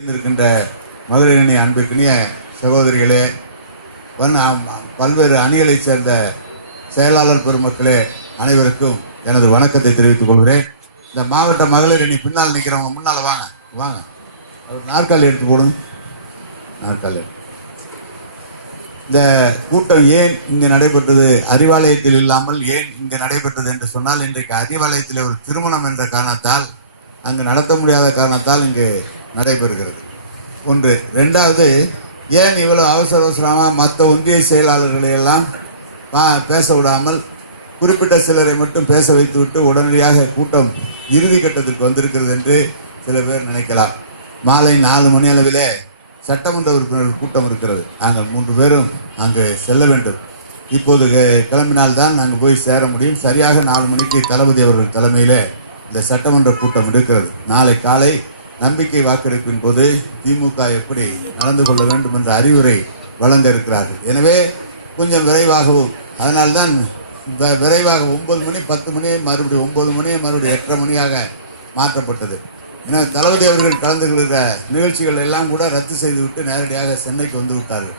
இருக்கின்ற மதுரையினை அன்பிற்கினிய சகோதரிகளே வன் பல்வேறு அணிகளைச் சேர்ந்த செயலாளர் பெருமக்களே அனைவருக்கும் எனது வணக்கத்தை தெரிவித்துக் கொள்கிறேன். இந்த மாவட்ட மகளிர் அணி பின்னால் நிற்கிறவங்க முன்னால் வாங்க. வாங்க. ஒரு நாற்காலி எடுத்து போடுங்க. நாற்காலி இந்த கூட்டம் ஏன் இங்கு நடைபெற்றது? அறிவாலயத்தில் இல்லாமல் ஏன் இங்கு நடைபெற்றது என்று சொன்னால் இன்றைக்கு அறிவாலயத்தில் ஒரு திருமணம் என்ற காரணத்தால் அங்கு நடத்த முடியாத காரணத்தால் இங்கு நடைபெறுகிறது. ஒன்று. ரெண்டாவது ஏன் இவ்வளவு அவசர அவசரமாக மற்ற ஒன்றிய செயலாளர்களை எல்லாம் பா- பேச விடாமல் குறிப்பிட்ட சிலரை மட்டும் பேச வைத்துவிட்டு உடனடியாக கூட்டம் இறுதி கட்டத்திற்கு வந்திருக்கிறது என்று சில பேர் நினைக்கலாம். மாலை நாலு மணி அளவிலே சட்டமன்ற உறுப்பினர்கள் கூட்டம் இருக்கிறது. நாங்கள் மூன்று பேரும் அங்கு செல்ல வேண்டும். இப்போது கிளம்பினால்தான் நாங்கள் போய் சேர முடியும். சரியாக நாலு மணிக்கு தளபதி அவர்கள் தலைமையிலே இந்த சட்டமன்ற கூட்டம் இருக்கிறது. நாளை காலை நம்பிக்கை வாக்கெடுப்பின் போது திமுக எப்படி நடந்து கொள்ள வேண்டும் என்ற அறிவுரை வழங்க இருக்கிறார்கள் எனவே கொஞ்சம் விரைவாகவும் அதனால்தான் விரைவாக ஒன்பது மணி பத்து மணி மறுபடியும் ஒன்பது மணி மறுபடியும் எட்டரை மணியாக மாற்றப்பட்டது. ஏன்னா தளபதி அவர்கள் கலந்து கொள்கிற நிகழ்ச்சிகள் எல்லாம் கூட ரத்து செய்துவிட்டு நேரடியாக சென்னைக்கு வந்து விட்டார்கள்.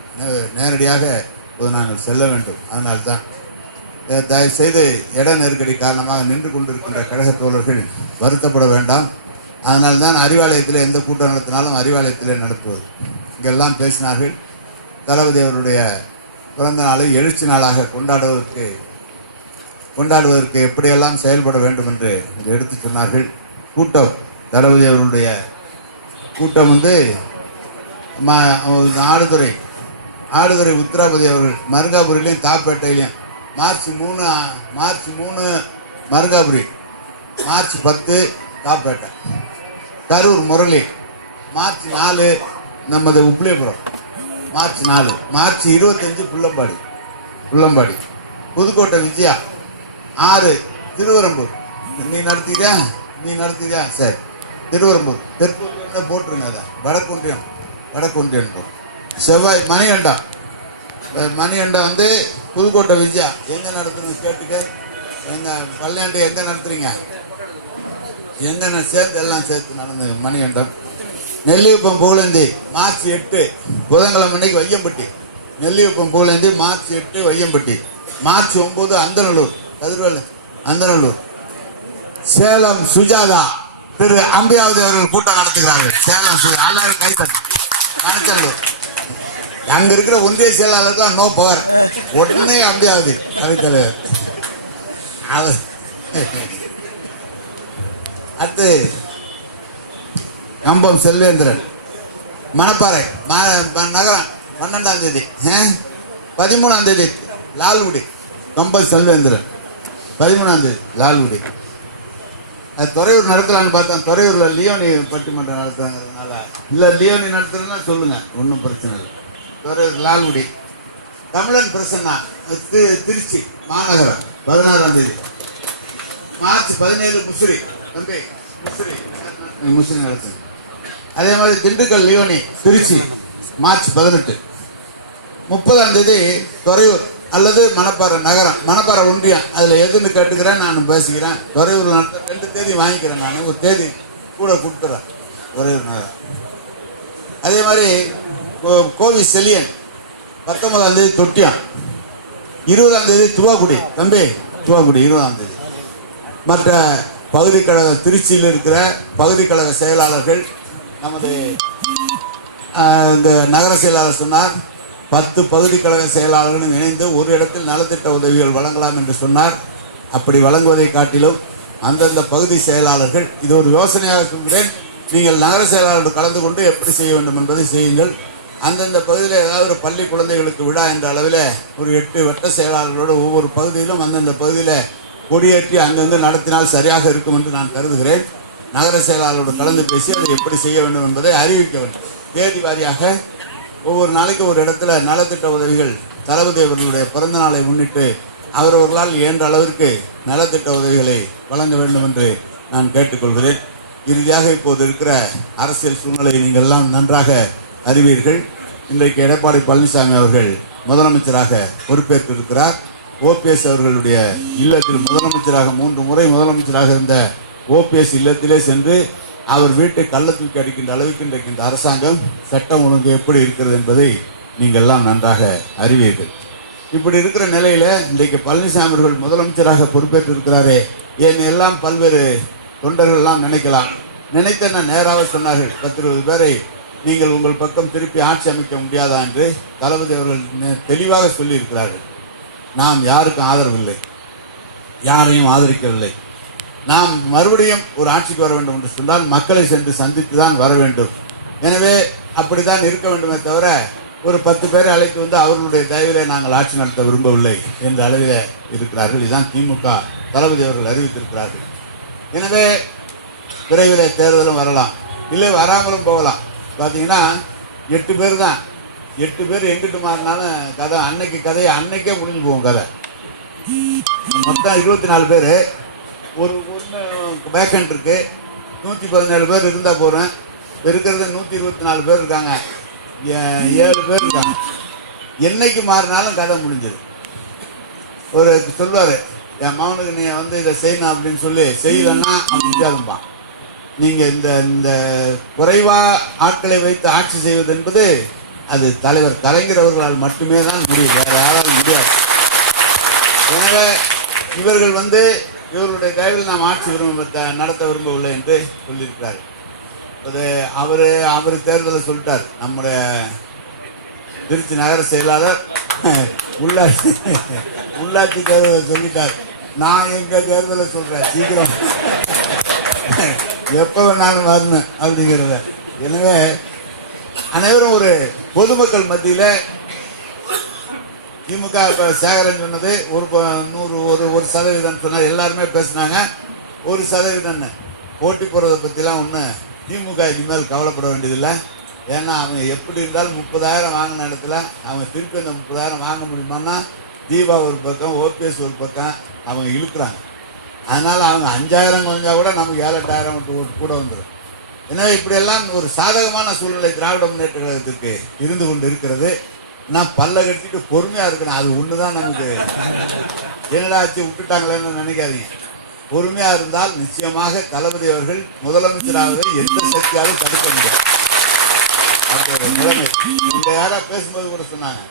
நேரடியாக இப்போது நாங்கள் செல்ல வேண்டும். அதனால்தான் தயவுசெய்து தயவு செய்து இட நெருக்கடி காரணமாக நின்று கொண்டிருக்கின்ற கழக தோழர்கள் வருத்தப்பட வேண்டாம். அதனால் தான் அறிவாலயத்தில் எந்த கூட்டம் நடத்தினாலும் அறிவாலயத்திலே நடத்துவது. இங்கெல்லாம் பேசினார்கள். தளபதி அவருடைய பிறந்த நாளை எழுச்சி நாளாக கொண்டாடுவதற்கு கொண்டாடுவதற்கு எப்படியெல்லாம் செயல்பட வேண்டும் என்று இங்கே எடுத்து சொன்னார்கள். கூட்டம் தளபதி அவருடைய கூட்டம் வந்து ம- ஆடுதுறை ஆடுதுறை உத்திராபதி அவர்கள் மருங்காபுரியிலையும் தாப்பேட்டையிலையும். மார்ச் மூணு மார்ச் மூணு மருங்காபுரி மார்ச் பத்து தாப்பேட்டை. கரூர் முரளி. மார்ச் நாலு நமது உப்பிலியபுரம். மார்ச் நாலு. மார்ச் இருபத்தஞ்சு புள்ளம்பாடி. புள்ளம்பாடி. புதுக்கோட்டை விஜயா. ஆறு திருவரம்பூர். நீ நடத்திக்கிறியா நீ நடத்திக்கிறியா சரி. திருவரம்பூர். தெற்கு போட்டுருங்க அதை வடக்கு ஒன்றியம் போ செவ்வாய் மணிகண்டா மணிகண்டா வந்து புதுக்கோட்டை விஜயா. எங்கே நடத்துறோம் கேட்டுக்க? எங்கள் பல்லாண்டு எங்கே நடத்துறீங்க? என்னென்ன சேர்ந்து எல்லாம் சேர்த்து நடந்த மணிகண்டம்? நெல்லியப்பம் பூலந்தி மார்ச் எட்டு புதன்கிழமை அன்னைக்கு வையம்பட்டி. நெல்லியப்பம் புகழேந்தி மார்ச் எட்டு வையம்பட்டி. மார்ச் ஒன்பது அந்தநல்லூர். கதிர்வேல் அந்தநல்லூர். சேலம் சுஜாதா திரு அம்பியாவதி அவர்கள் கூட்டம் நடத்துகிறார்கள். சேலம் சுஜா எல்லாரும் கைத்தட்டு மணச்சல்லூர் அங்க இருக்கிற ஒன்றிய செயலாளருக்கு நோ பவர் உடனே அம்பியாவதி அவைத்தலைவர் அவர் அடுத்து கம்பம் செல்வேந்திரன். மணப்பாறை நகரம் பன்னெண்டாம் தேதி. ஆ? பதிமூணாம் தேதி லால்குடி. கம்பம் செல்வேந்திரன். பதிமூணாம் தேதி லால்குடி. அது துறையூர் நடத்தலான்னு பார்த்தேன் துறையூரில் லியோனி பட்டிமன்றம் நடத்துறாங்கிறதுனால இல்லை லியோனி நடத்துறதுனா சொல்லுங்கள் ஒன்றும் பிரச்சனை இல்லை. துறையூர் லால்குடி. தமிழன் பிரசன்னா திருச்சி மாநகரம் பதினாறாம் தேதி. மார்ச் பதினேழு முசிறி. தம்பி முசிறி. முசிறி நடத்துங்க அதே மாதிரி திண்டுக்கல் லியோனி திருச்சி மார்ச் பதினெட்டு. முப்பதாம் தேதி துறையூர் அல்லது மணப்பாறை நகரம். மணப்பாறை ஒன்றியம் அதில் எதுன்னு கேட்டுக்கிறேன் நான் பேசிக்கிறேன். துறையூர் நடத்த ரெண்டு தேதி வாங்கிக்கிறேன் நான். ஒரு தேதி கூட கொடுத்துறேன். துறையூர் நகரம். அதே மாதிரி கோ- கோவி செலியன். பத்தொன்பதாம் தேதி தொட்டியம். இருபதாம் தேதி துவாக்குடி. தம்பி துவாக்குடி இருபதாம் தேதி. மற்ற பகுதி கழக திருச்சியில் இருக்கிற பகுதி கழக செயலாளர்கள் நமது இந்த நகர செயலாளர் சொன்னார். பத்து பகுதி கழக செயலாளர்களும் இணைந்து ஒரு இடத்தில் நலத்திட்ட உதவிகள் வழங்கலாம் என்று சொன்னார். அப்படி வழங்குவதை காட்டிலும் அந்தந்த பகுதி செயலாளர்கள் இது ஒரு யோசனையாக சொல்கிறேன். நீங்கள் நகர செயலாளர்கள் கலந்து கொண்டு எப்படி செய்ய வேண்டும் என்பதை செய்யுங்கள். அந்தந்த பகுதியில் ஏதாவது ஒரு பள்ளி குழந்தைகளுக்கு விழா என்ற அளவில் ஒரு எட்டு வட்ட செயலாளர்களோடு ஒவ்வொரு பகுதியிலும் அந்தந்த பகுதியில் கொடியேற்றி அங்கங்கே நடத்தினால் சரியாக இருக்கும் என்று நான் கருதுகிறேன். நகர செயலாளரோடு கலந்து பேசி அதை எப்படி செய்ய வேண்டும் என்பதை அறிவிக்க வேண்டும். தேதி வாரியாக ஒவ்வொரு நாளைக்கு ஒரு இடத்துல நலத்திட்ட உதவிகள் தளபதி அவர்களுடைய பிறந்த நாளை முன்னிட்டு அவரவர்களால் இயன்ற அளவிற்கு நலத்திட்ட உதவிகளை வழங்க வேண்டும் என்று நான் கேட்டுக்கொள்கிறேன். இறுதியாக இப்போது இருக்கிற அரசியல் சூழ்நிலையை நீங்கள் எல்லாம் நன்றாக அறிவீர்கள். இன்றைக்கு எடப்பாடி பழனிசாமி அவர்கள் முதலமைச்சராக பொறுப்பேற்றிருக்கிறார். ஓபிஎஸ் அவர்களுடைய இல்லத்தில் முதலமைச்சராக மூன்று முறை முதலமைச்சராக இருந்த ஓபிஎஸ் இல்லத்திலே சென்று அவர் வீட்டை கள்ள தூக்கி அடிக்கின்ற அளவுக்கு இன்றைக்கு இந்த அரசாங்கம் சட்டம் ஒழுங்கு எப்படி இருக்கிறது என்பதை நீங்கள் எல்லாம் நன்றாக அறிவீர்கள். இப்படி இருக்கிற நிலையில் இன்றைக்கு பழனிசாமி அவர்கள் முதலமைச்சராக பொறுப்பேற்று இருக்கிறாரே ஏன் எல்லாம் பல்வேறு தொண்டர்கள்லாம் நினைக்கலாம். நினைத்த நான் நேராக சொன்னார்கள் பத்து இருபது பேரை நீங்கள் உங்கள் பக்கம் திருப்பி ஆட்சி அமைக்க முடியாதா? என்று தளபதி அவர்கள் தெளிவாக சொல்லியிருக்கிறார்கள். நாம் யாருக்கும் ஆதரவில்லை. யாரையும் ஆதரிக்கவில்லை. நாம் மறுபடியும் ஒரு ஆட்சிக்கு வர வேண்டும் என்று சொன்னால் மக்களை சென்று சந்தித்து தான் வர வேண்டும். எனவே அப்படித்தான் இருக்க வேண்டுமே தவிர ஒரு பத்து பேரை அழைத்து வந்து அவர்களுடைய தயவிலே நாங்கள் ஆட்சி நடத்த விரும்பவில்லை என்ற அளவிலே இருக்கிறார்கள். இதுதான் திமுக தளபதி அவர்கள் அறிவித்திருக்கிறார்கள். எனவே விரைவில் தேர்தலும் வரலாம். இல்லை வராமலும் போகலாம். பார்த்தீங்கன்னா எட்டு பேர் தான். எட்டு பேர் எங்கிட்டு மாறினாலும் கதை அன்னைக்கு கதையை அன்னைக்கே முடிஞ்சு போகும் கதை. மொத்தம் இருபத்தி நாலு பேர். ஒரு ஒன்று வேக்கண்ட் இருக்கு. நூற்றி பதினேழு பேர் இருந்தால் போகிறேன் இருக்கிறது நூற்றி இருபத்தி நாலு பேர் இருக்காங்க. ஏ- ஏழு பேர் இருக்காங்க. என்னைக்கு மாறினாலும் கதை முடிஞ்சது. ஒரு சொல்லுவார் என் மகனுக்கு நீ வந்து இதை செய்யணும் அப்படின்னு சொல்லி செய்யலைன்னா அவன் முடியாதும்பான் நீங்கள் இந்த இந்த குறைவாக ஆட்களை வைத்து ஆட்சி செய்வது என்பது அது தலைவர் கலைஞர் அவர்களால் மட்டுமே தான் முடியும். வேற யாரால் முடியாது. எனவே இவர்கள் வந்து இவருடைய தயவில் நாம் ஆட்சி விரும்ப நடத்த விரும்பவில்லை என்று சொல்லியிருக்கிறார் அது அவர் அவர் தேர்தலை சொல்லிட்டார். நம்முடைய திருச்சி நகர செயலாளர் உள்ளாட்சி உள்ளாட்சி தேர்தலை சொல்லிட்டார். நான் எங்க தேர்தலை சொல்றேன்? சீக்கிரம். எப்போ வேணாலும் வரணும் அப்படிங்கிறத. எனவே அனைவரும் ஒரு பொதுமக்கள் மத்தியில் திமுக இப்போ சேகரன் சொன்னது ஒரு ப- நூறு ஒரு ஒரு சதவீதம் சொன்னார். எல்லாருமே பேசுனாங்க. ஒரு சதவீதம்னு போட்டி போடுறதை பற்றிலாம் ஒன்றும் திமுக இனிமேல் கவலைப்பட வேண்டியதில்லை. ஏன்னா அவங்க எப்படி இருந்தாலும் முப்பதாயிரம் வாங்கின இடத்துல அவங்க திருப்பி அந்த முப்பதாயிரம் வாங்க முடியுமான்னா தீபா ஒரு பக்கம் ஓபிஎஸ் ஒரு பக்கம் அவங்க இழுக்கிறாங்க. அதனால் அவங்க அஞ்சாயிரம் குறைஞ்சா கூட நமக்கு ஏழு எட்டாயிரம் மட்டும் ஓட்டு கூட வந்துடும் எனவே இப்படியெல்லாம் ஒரு சாதகமான சூழ்நிலை திராவிட முன்னேற்ற கழகத்திற்கு இருந்து கொண்டு இருக்கிறது நான் பல்ல கட்டிட்டு பொறுமையா இருக்கணும். அது ஒன்று தான் நமக்கு. என்னடா ஆச்சு விட்டுட்டாங்களேன்னு நினைக்காதீங்க. பொறுமையா இருந்தால் நிச்சயமாக தளபதி அவர்கள் முதலமைச்சராக எந்த சக்தியாலும் தடுக்க முடியாது. அந்த ஒரு நிலைமை. இந்த யாரா பேசும்போது கூட சொன்னாங்க.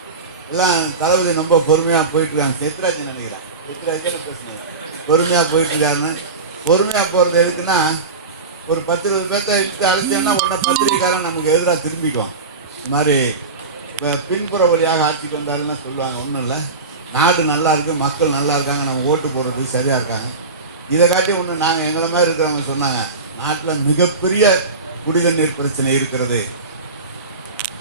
எல்லாம் தளபதி ரொம்ப பொறுமையா போயிட்டு இருக்காங்க. செத்ராஜ் நினைக்கிறேன். செத்ராஜ் தானே பேசுனாங்க பொறுமையா போயிட்டு இருக்காருன்னு. பொறுமையா போறது எதுக்குன்னா ஒரு பத்து இருபது பேர்த்த இழுத்து அழைச்சேன்னா உடனே பத்திரிகைக்காரன் நமக்கு எதிராக திரும்பிக்குவான். இது மாதிரி இப்போ பின்புற வழியாக ஆட்சிக்கு வந்தாருன்னா சொல்லுவாங்க ஒன்றும் இல்லை. நாடு நல்லா இருக்குது மக்கள் நல்லா இருக்காங்க நம்ம ஓட்டு போடுறதுக்கு சரியாக இருக்காங்க. இதை காட்டி ஒன்று நாங்கள் எங்களை மாதிரி இருக்கிறவங்க சொன்னாங்க நாட்டில் மிகப்பெரிய குடிதண்ணீர் பிரச்சனை இருக்கிறது.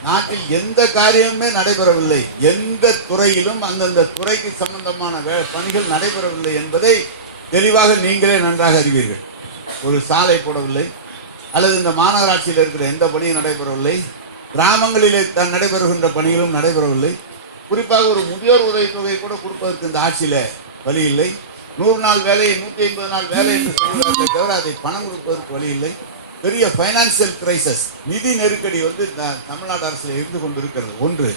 நாட்டில் எந்த காரியமுமே நடைபெறவில்லை. எந்த துறையிலும் அந்தந்த துறைக்கு சம்பந்தமான வே- பணிகள் நடைபெறவில்லை என்பதை தெளிவாக நீங்களே நன்றாக அறிவீர்கள். ஒரு சாலை போடவில்லை. அல்லது இந்த மாநகராட்சியில் இருக்கிற எந்த பணியும் நடைபெறவில்லை. கிராமங்களிலே த- நடைபெறுகின்ற பணிகளும் நடைபெறவில்லை. குறிப்பாக ஒரு முதியோர் உதவித்தொகை கூட கொடுப்பதற்கு இந்த ஆட்சியில் வழி இல்லை. நூறு நாள் வேலையை நூற்றி ஐம்பது நாள் வேலை என்று சொல்கிறார்களே தவிர அதை பணம் கொடுப்பதற்கு வழி இல்லை. பெரிய ஃபைனான்சியல் கிரைசஸ் நிதி நெருக்கடி வந்து த- தமிழ்நாடு அரசில் இருந்து கொண்டிருக்கிறது. ஒன்று.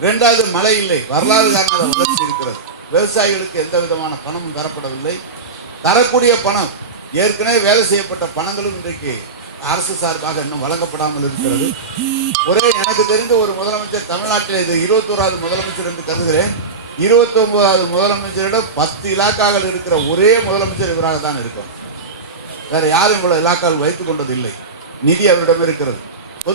இரண்டாவது மழை இல்லை. வரலாறு காரணாத வளர்ச்சி இருக்கிறது. விவசாயிகளுக்கு எந்த விதமான பணமும் தரப்படவில்லை. தரக்கூடிய பணம் ஏற்கனவே வேலை செய்யப்பட்ட பணங்களும் இன்றைக்கு அரசு சார்பாக இன்னும் வழங்கப்படாமல் இருக்கிறது. ஒரே எனக்கு தெரிந்த ஒரு முதலமைச்சர் தமிழ்நாட்டில் இது இருபத்தோராவது முதலமைச்சர் என்று கருதுகிறேன். இருபத்தி ஒன்பதாவது முதலமைச்சரிடம் பத்து இலாக்காக்கள் இருக்கிற ஒரே முதலமைச்சர் இவராக தான் இருக்கும் வேற யாரும் இவ்வளவு இலாக்கால் வைத்துக் கொண்டது இல்லை நிதி அவரிடம் இருக்கிறது.